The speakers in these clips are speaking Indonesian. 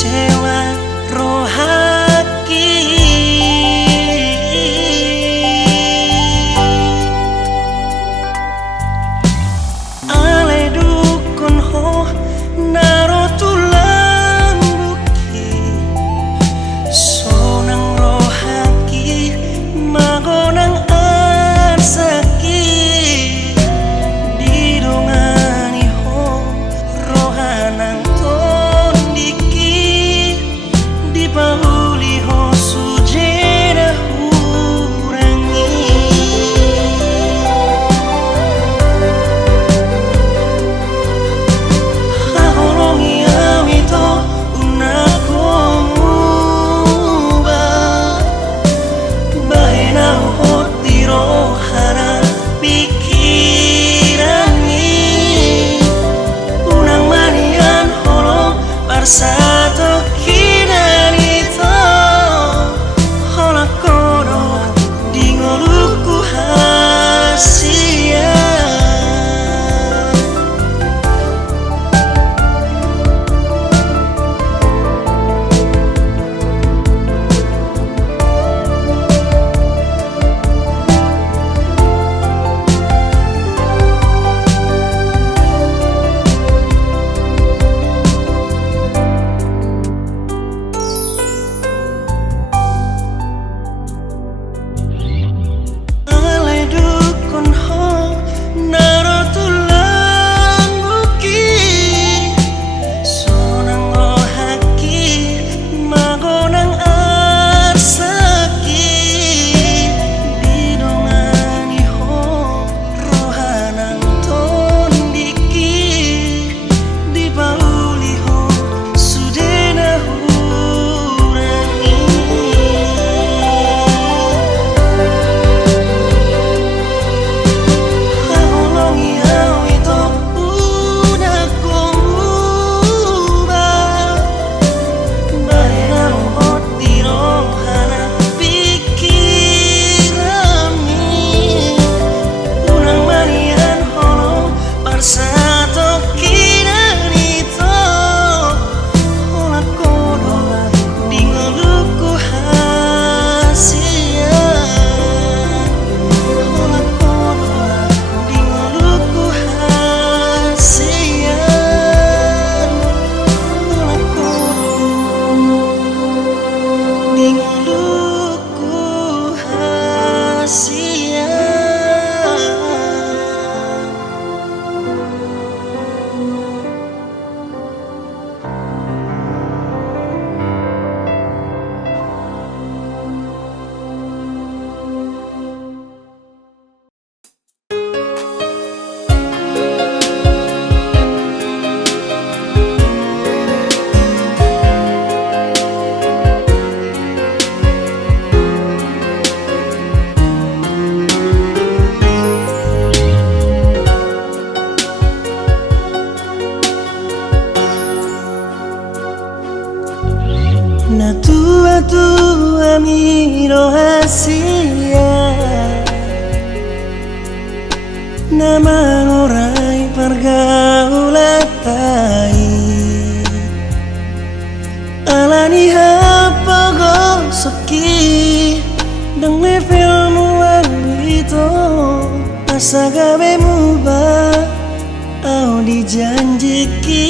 kecewa rohaki. Ale dukun ho naro tulang buki, sonang rohaki magonang arsaki. Didongani ho rohanang tondiki, dipahuli ho sujena hurangi. Haholongi awito unakomuba, bahena hoti rohana pikirani. Unang manian holo parsato kinanito, hola kodo dingoluku hasia. Ale dukun ho naro tulang buki, sonang rohaki magonang arsaki. Didongani ho rohanang tondiki, dipauli ho sudena hurangi. Haholongi awito unakomuba, bahena hoti rohana pikirami. Unang manian holo parsato kinanito, hola kodo dingoluku hasia. Hola kodo dingoluku hasia. Hola kodo dingoluku hasia. Na tua mi rahasia, nama orai pergaulatai, alani hapa gosoki dang levelmu itu asa gawe muba au dijanjiki.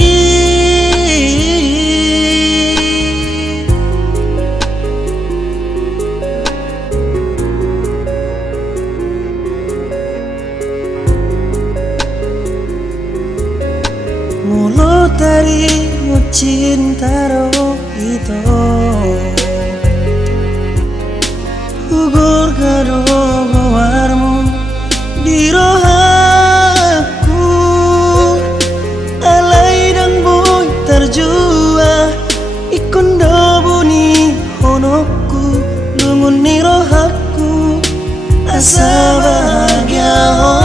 Mulut dari cinta roh itu ugur kado warmu di rohaku, alai dan boy terjua ikon dobuni honoku lungun ni rohaku asa bahagia ho.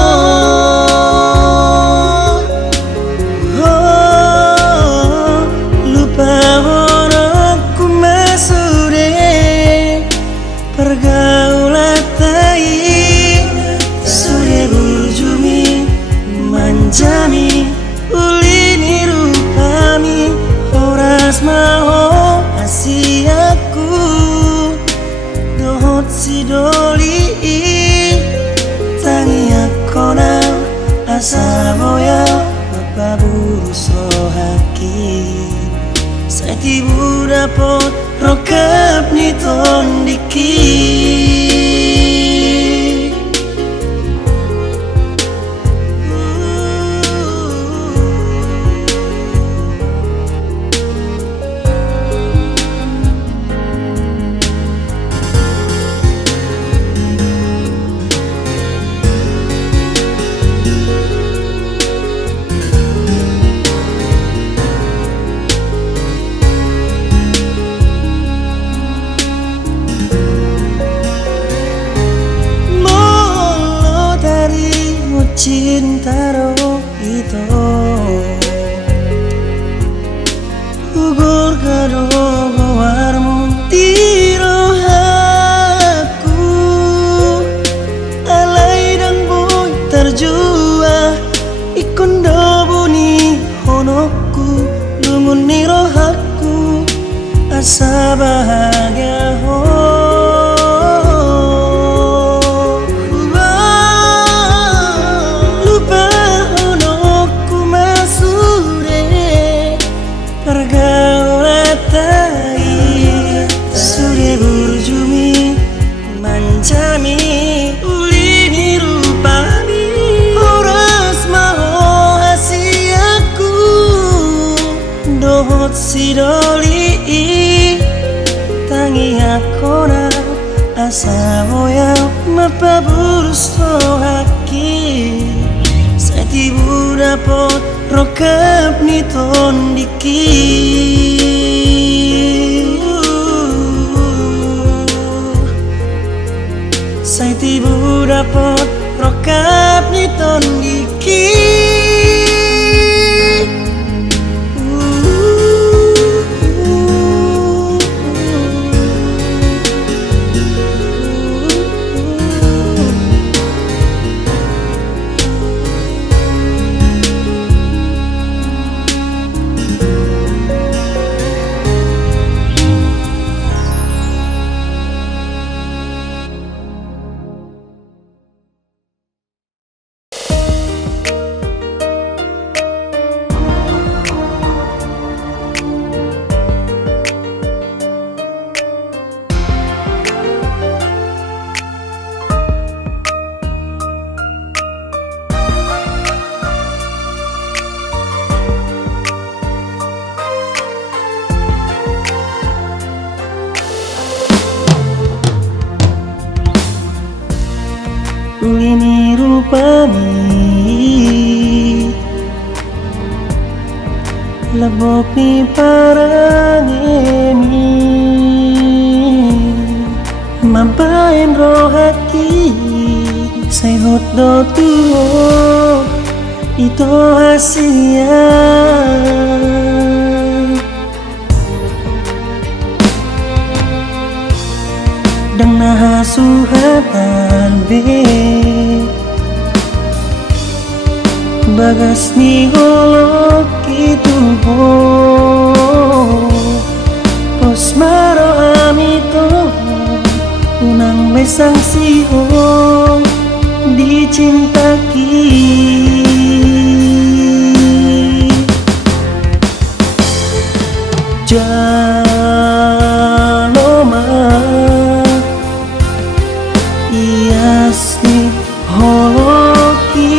Jami ulini rupami horas mau asa boya mapaburus rohaki sa tibu dapot rokap ni tondiki. Cinta roh itu ugur kadogo warmu di rohaku alai dan boy terjua ikon dobuni honokku lungun ni rohaku asa bahagia ho. Sidoli tangi akona asa boya mapaburus rohaki sa tibu dapot rokap ni tondiki. Sa tibu dapot rokap ni tondiki. Ini rupami lebok ni parangemi mampain rohaki say hot do tuo ito hasilnya dang nahasuhatan be bagas ni holok itu ho pos maro amito unang mesang siho dicintaki jaloma iasni holoki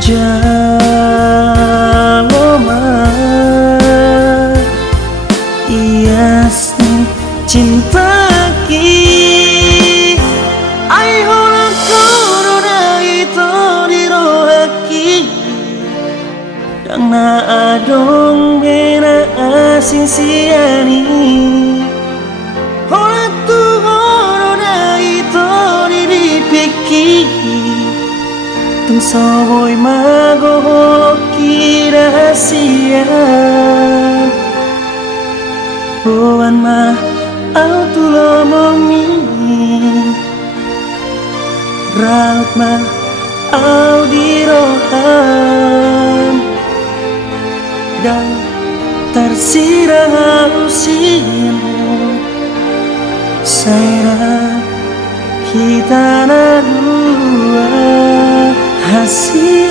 jaloma iasni cintaki ai holang corona itu di rohaki dang na adong bena asin siani holang tu corona itu di dipiki tung soboy magohoki rahasia buan mah au tulomongi raut mah au diroham dan tersirah usiamu saya kita dua hasil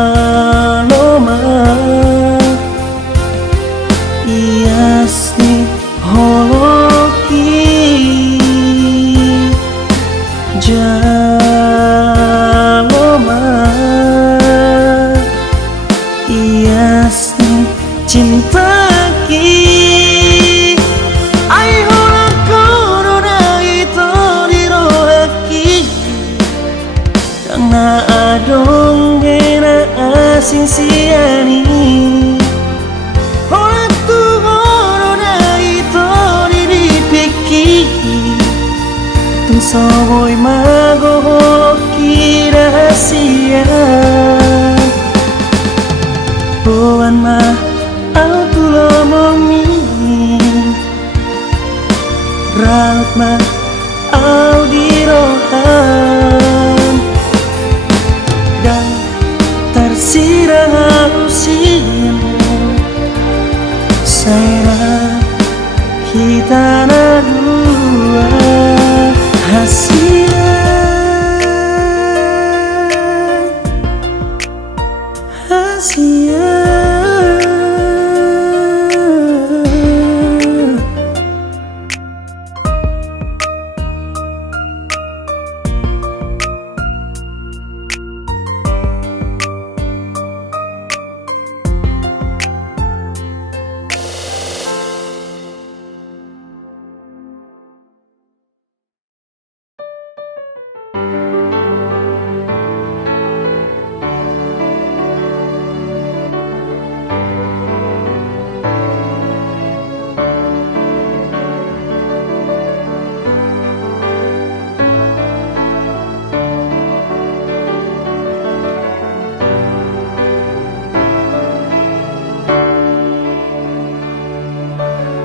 Jaloma iasni holoki Jaloma iasni cintaki Ai hola corona ito dirohaki Karena adong gena asing siani Hola tu corona ito didipiki Tung soboy magohoki rahasia Buan ma au tulomongi Raut ma au dirohan Dan tersirat usiamu Saya kita dua hasil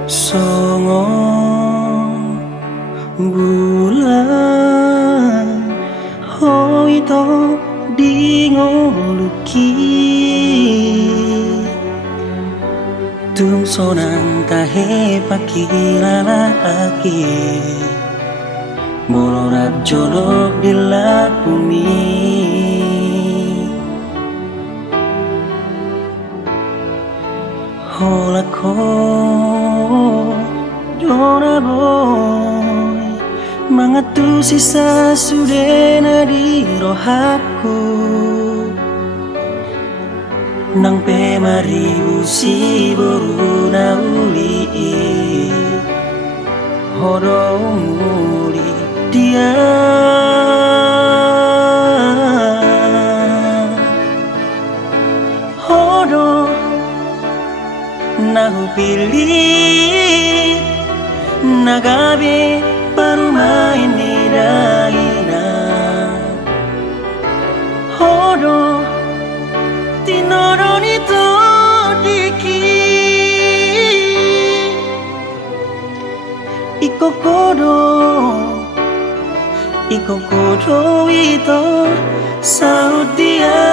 Songo bulan hoito dingoluki Tung sonang tahe pakilala aki Molorat jolok dilapumi Holako Jona boy Mangatu sisa sudena di rohaku Nang pe maribu si boru na uli Hodong uli dia Hodong Nahu pilih Nagabi baru main di daerah Hodo Tinodo nito diki Iko kodo ito saud dia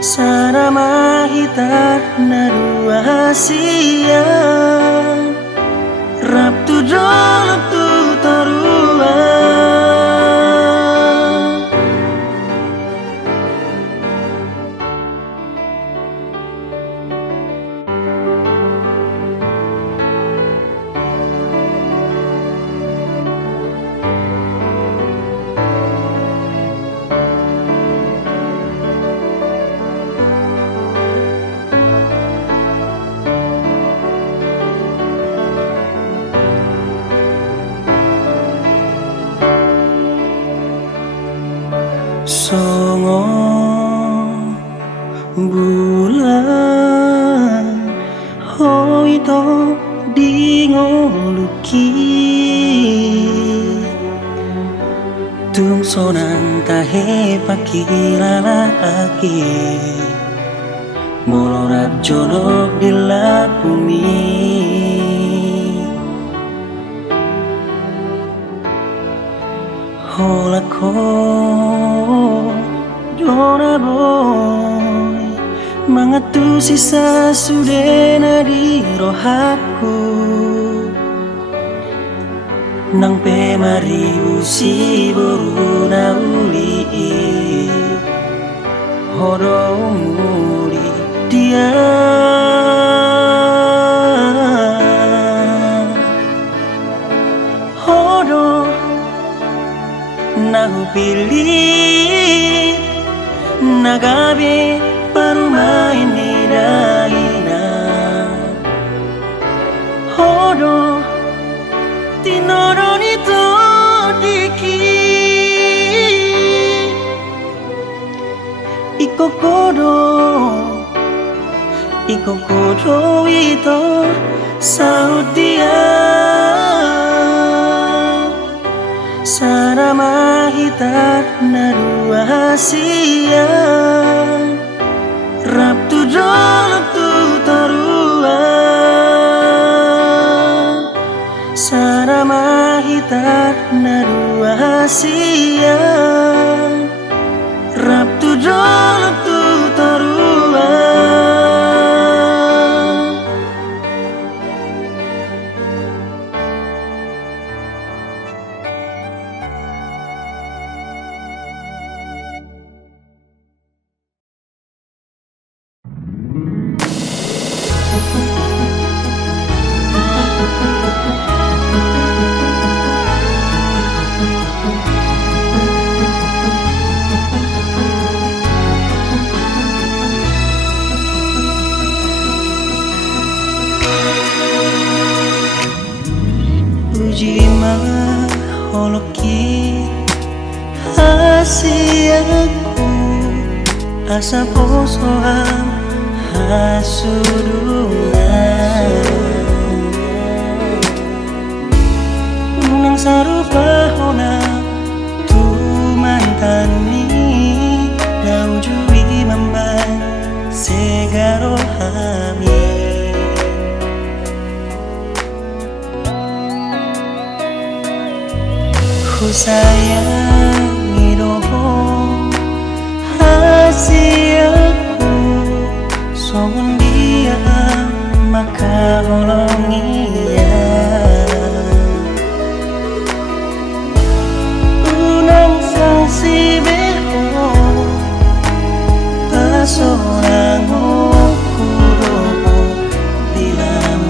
Sarama hita narua hasia Rap tu dolok tu tarua to di ngoluki tung sonan tahe pakilala aki molorat jolok di lapumi holako jona boy mangatu sisa sudena di rohaku nang pe maribu si boru na uli hodo muri dia hodo nahu pilih nagabe paruma ini daina hodo tinoroni to diki ikokodo ito saudia sarama hita narua hasia raptu dolok tu tarua sarama hita narua hasia raptu dolok tu tarua Ujima holoki hasiaku asa posoam hasudungan nang sarupa hona tu mantani lau jui mamban segaro hami ku sayangi roho hasilku songon dia maka holongi ya unang sangsi beho pasorang okuroho bilang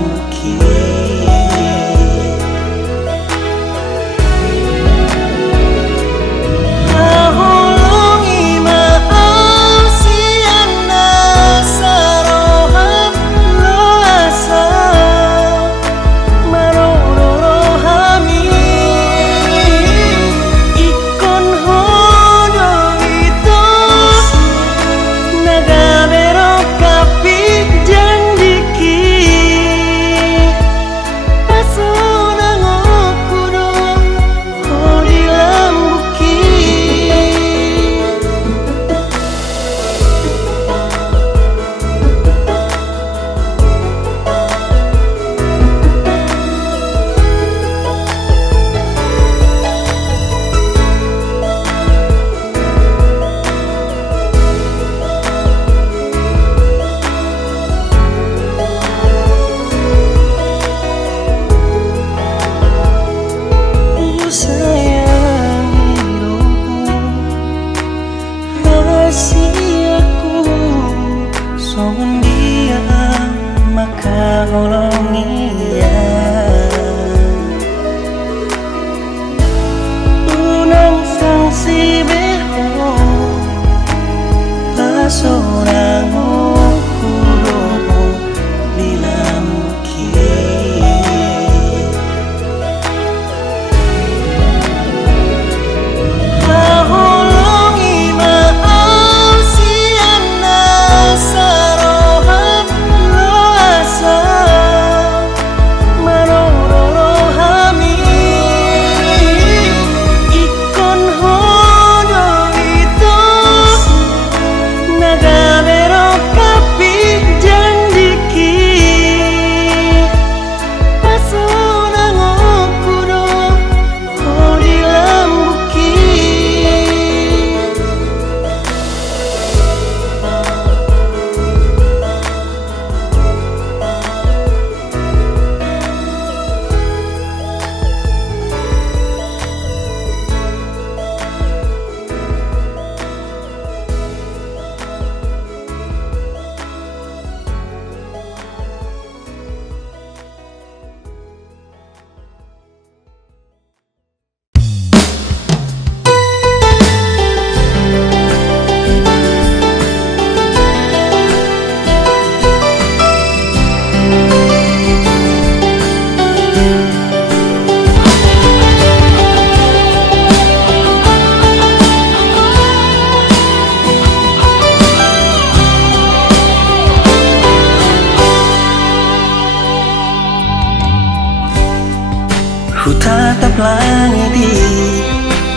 Ku tatap langit di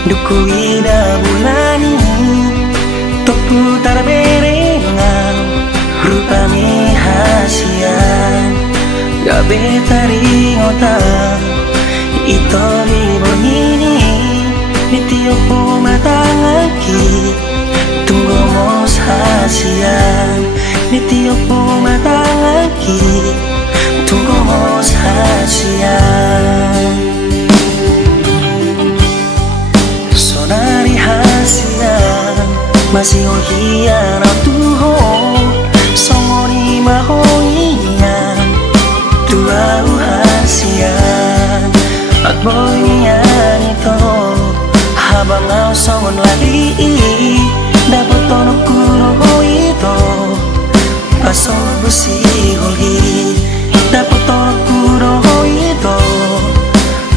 duku ida bulani, tok putar berengang rupami hasian gabe taringota ito ibonini nitiopo matangaki tunggu mos hasian nitiopo matangaki tunggu mos hasian sonari hasian masih ohian tuho songoni mahoian tua hasian at boy niyan ito habang au songon lagi dapat tonok kuro ito pasok busi holgi dapat tonok kuro ito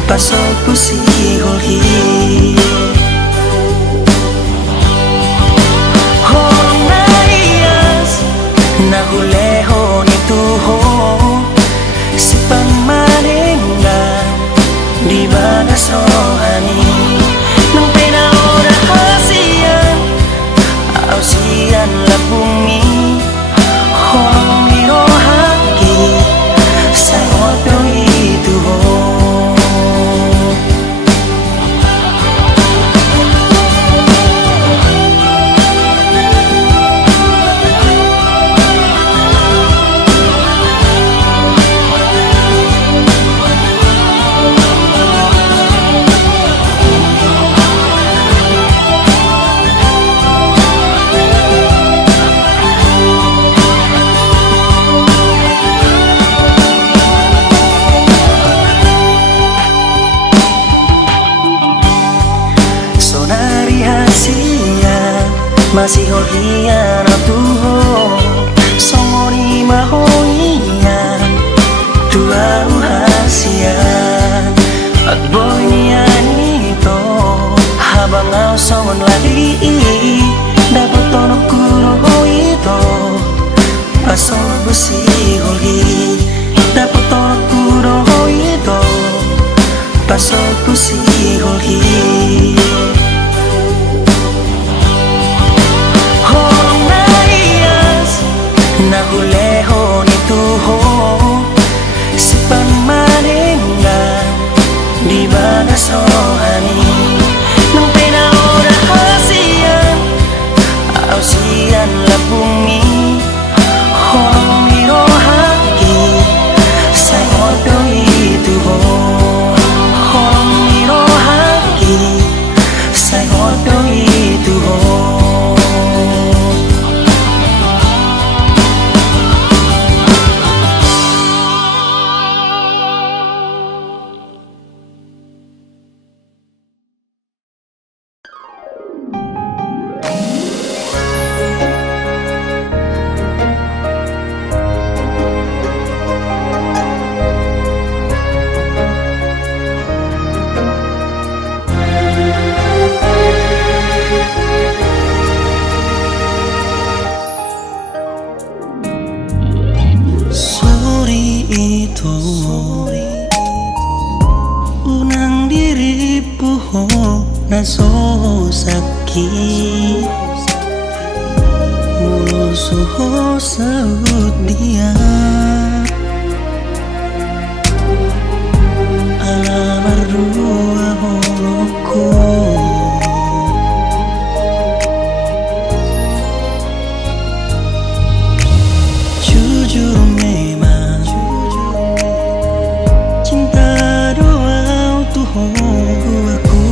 pasok busi holgi nahuleho nituho si pangmalingan di bagasohani nang penaora hasian ausian la bumi homiro haki sa otro ituho masih hohian tuho songoni mahoian tua hasian at boy niyan ito habang au songon lagi dapat tonok kuro ito pasok busi holgi dapat tonok kuro ito pasok busi holgi nahuleho nituho si pangmalingan di bagasohani nang penaora hasian ausian la bumi homiro haki sa otro ituho homiro haki sa otro ituho unang diripu na so sakit mulo suho saud dia alamar dua holoko jujur memang cinta doa tuho aku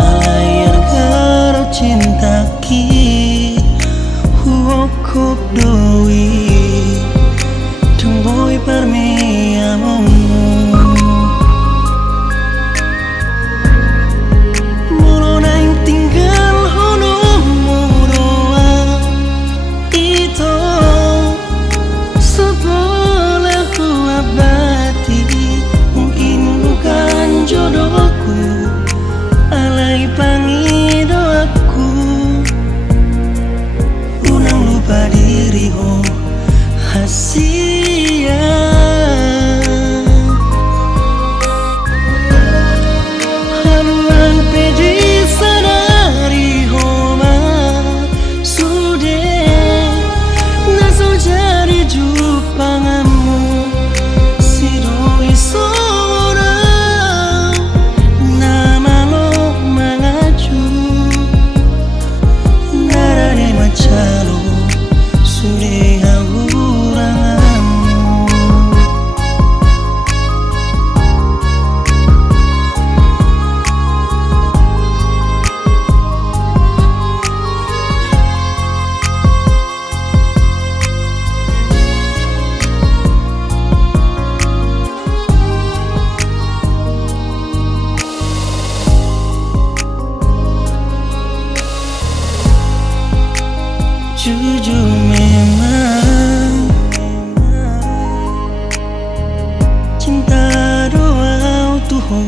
alayar garo cinta ki huokop doi tungboy parmi among mulo na yung tinggal hono mo doa ito sebelah ku abadi mungkin bukan jodohku alay pangido aku unang lupa diri ho hasian jujur memang cinta doa Tuhan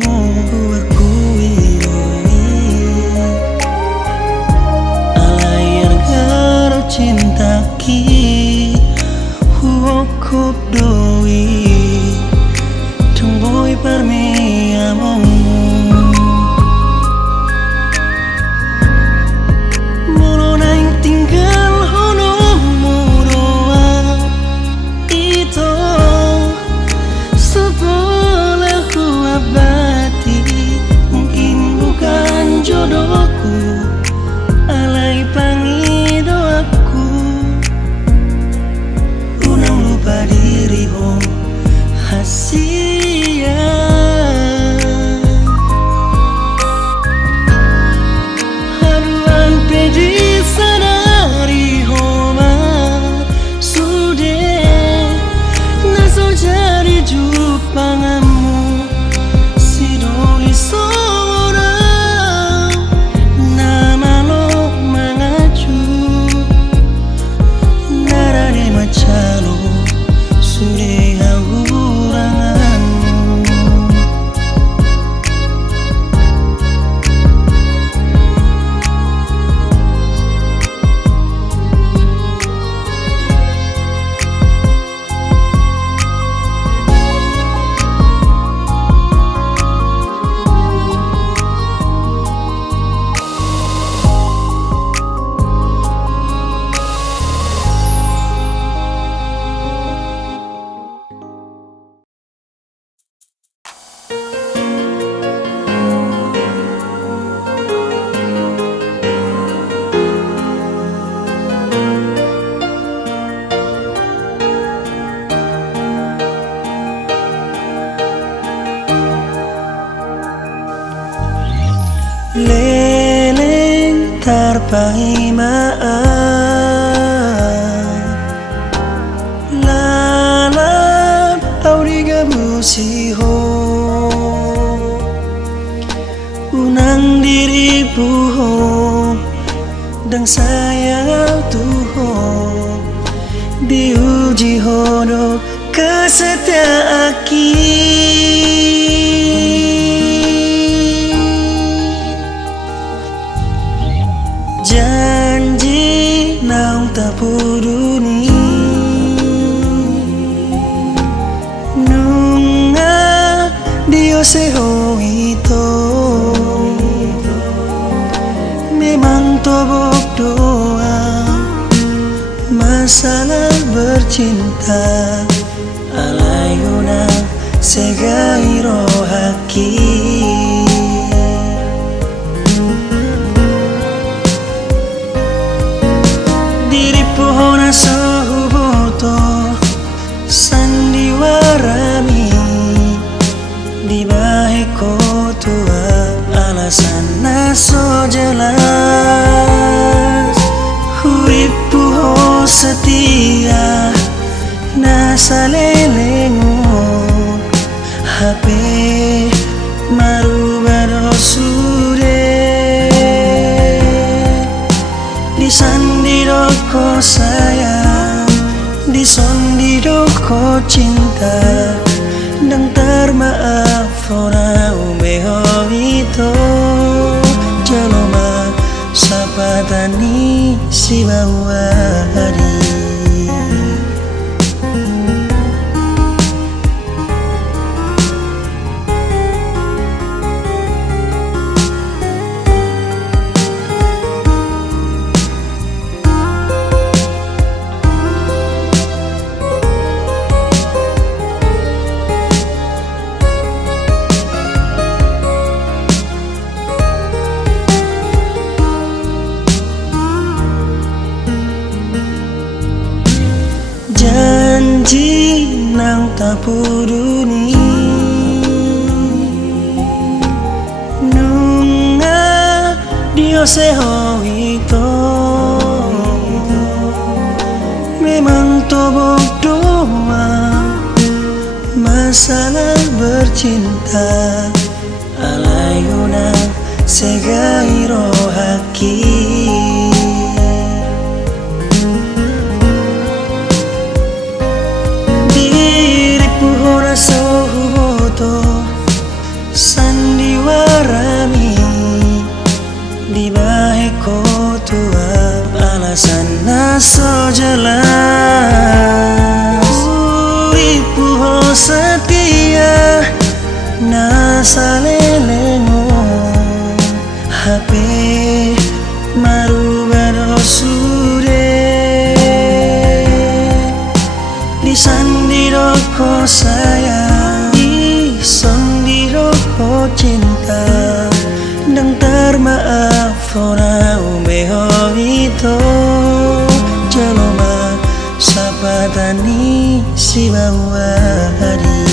aku alayar garo cinta ki hukup doi tungboy parmi among leleng tarpai maaf lalap au digabusiho unang diri puho dang sayang tuho diuji hono kesetia aki janji naung tapuruni nunga dio seho ito memang tobok doa masalah bercinta alayuna segairo haki pohona sahuboto sandiwarami di baheko tua alasan naso jelas hurip puho setia nasa lelengu HP marubado sure disandidoko sayang disondidoko cinta dang termaaf ora umeho itu jaloma sapatani si bawari janji nang tapuruni nunga dio seho ito memang tobok doa masalah bercinta alayuna segairo haki sohuto sandiwarami di bahe kotua alasan naso jelas ipu ho setia nasalelemo HP marubado sure di sandiro ko sayang di sondiro ko cinta nang termaaf ora umeho itu jaloma sapatani si bawadi.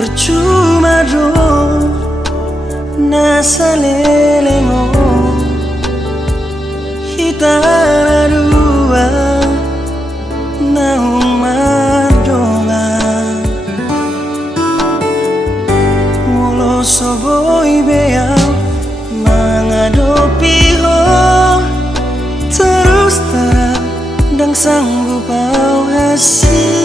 Percuma dong nasalelemo kita dua naumadonga mulo soboi beau mengadopi ho terus terang dan sanggup au hasil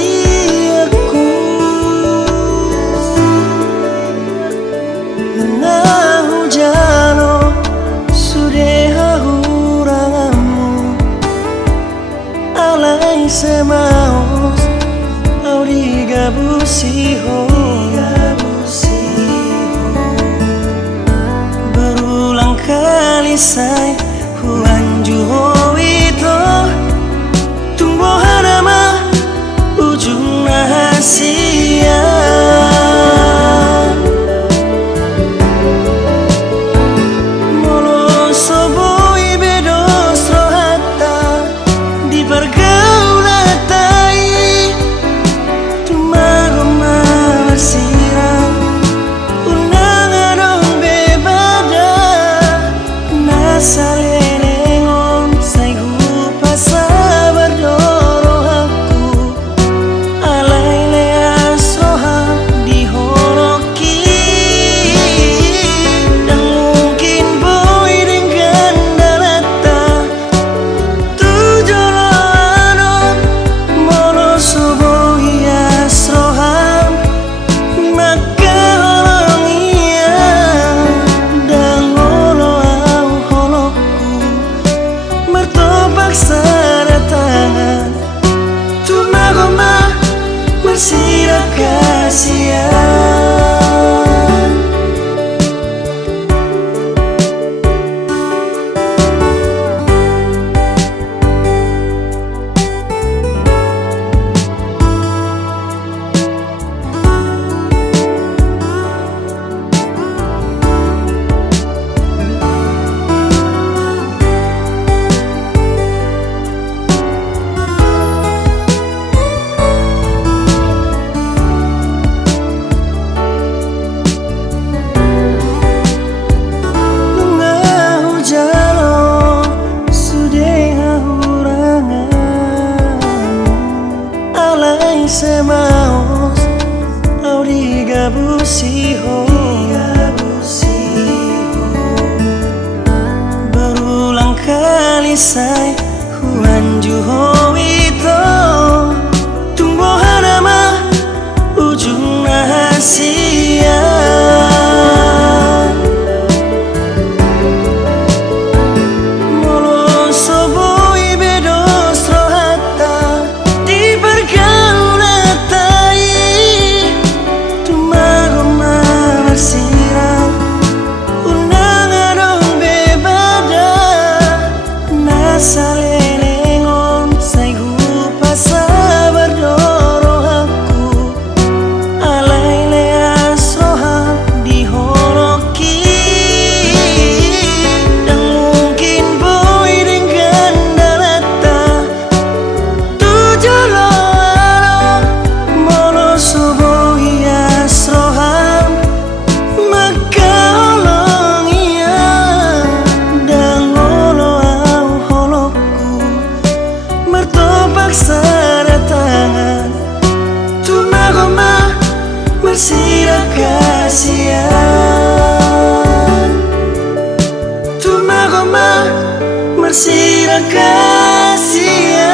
semaos au digabusiho berulang kali say huan juho itu tumbuh nama ujung rahasia molo soboi bedos rohata di bersirah kasihan. Semaos au digabusiho berulang kali say huan juho itu tumbuh nama ujung rahasia molo soboi bedos rohata mama Marsira kasihan.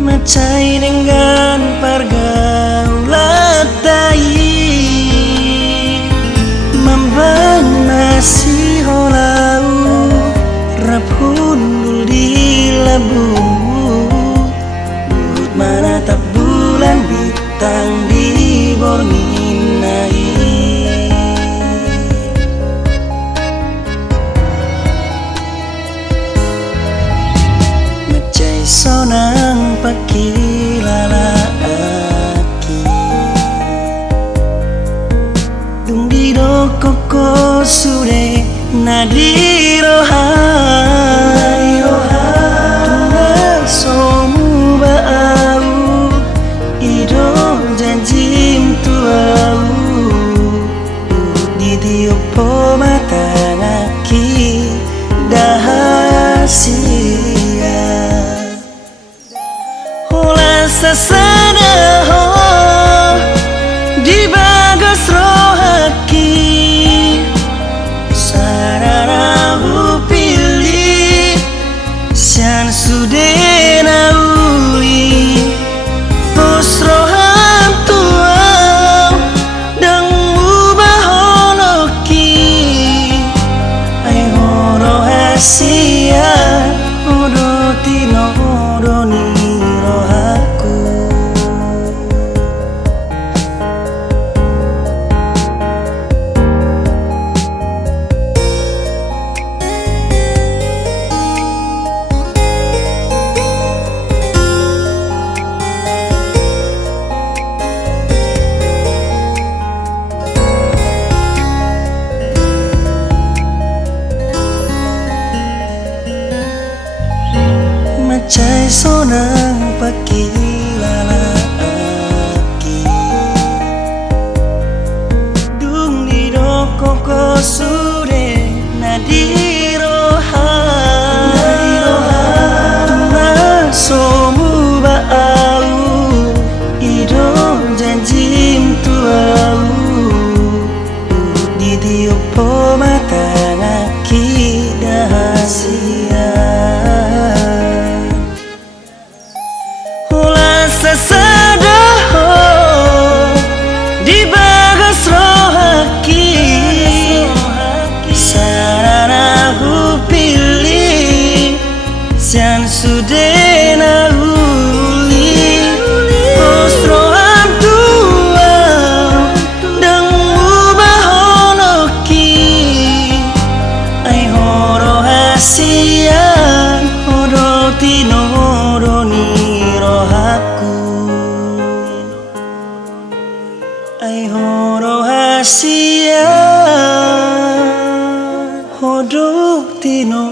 Macai dengan pergaulan tayi Mambang masih holau Rapundul di labu Buhut menatap bulan bintang di bornginai Macai sonang pakilala aki Dung di do koko sude nadiro hai Tunggal somu ba'au Ido janjim tuau Di tiopo mata ngaki dahasia Sasana ho di bagas rohaki sarana pilih sian sude nauli pos rohan tuau dang ubah honoki ai horo hasia odo tino odoni Macai sonang pakilala aki Dung di do koko sude nadiro hai Tunggal somu ba'au Ido janjim tuau Di tiopo mata ngaki dahasia Sasadaho di bagas rohaki sarana hu pilih sian sude nauli pos rohan tua dang ubah honoki ai horo hasian hodo tino doni rohaku ai horo hasia hodok tino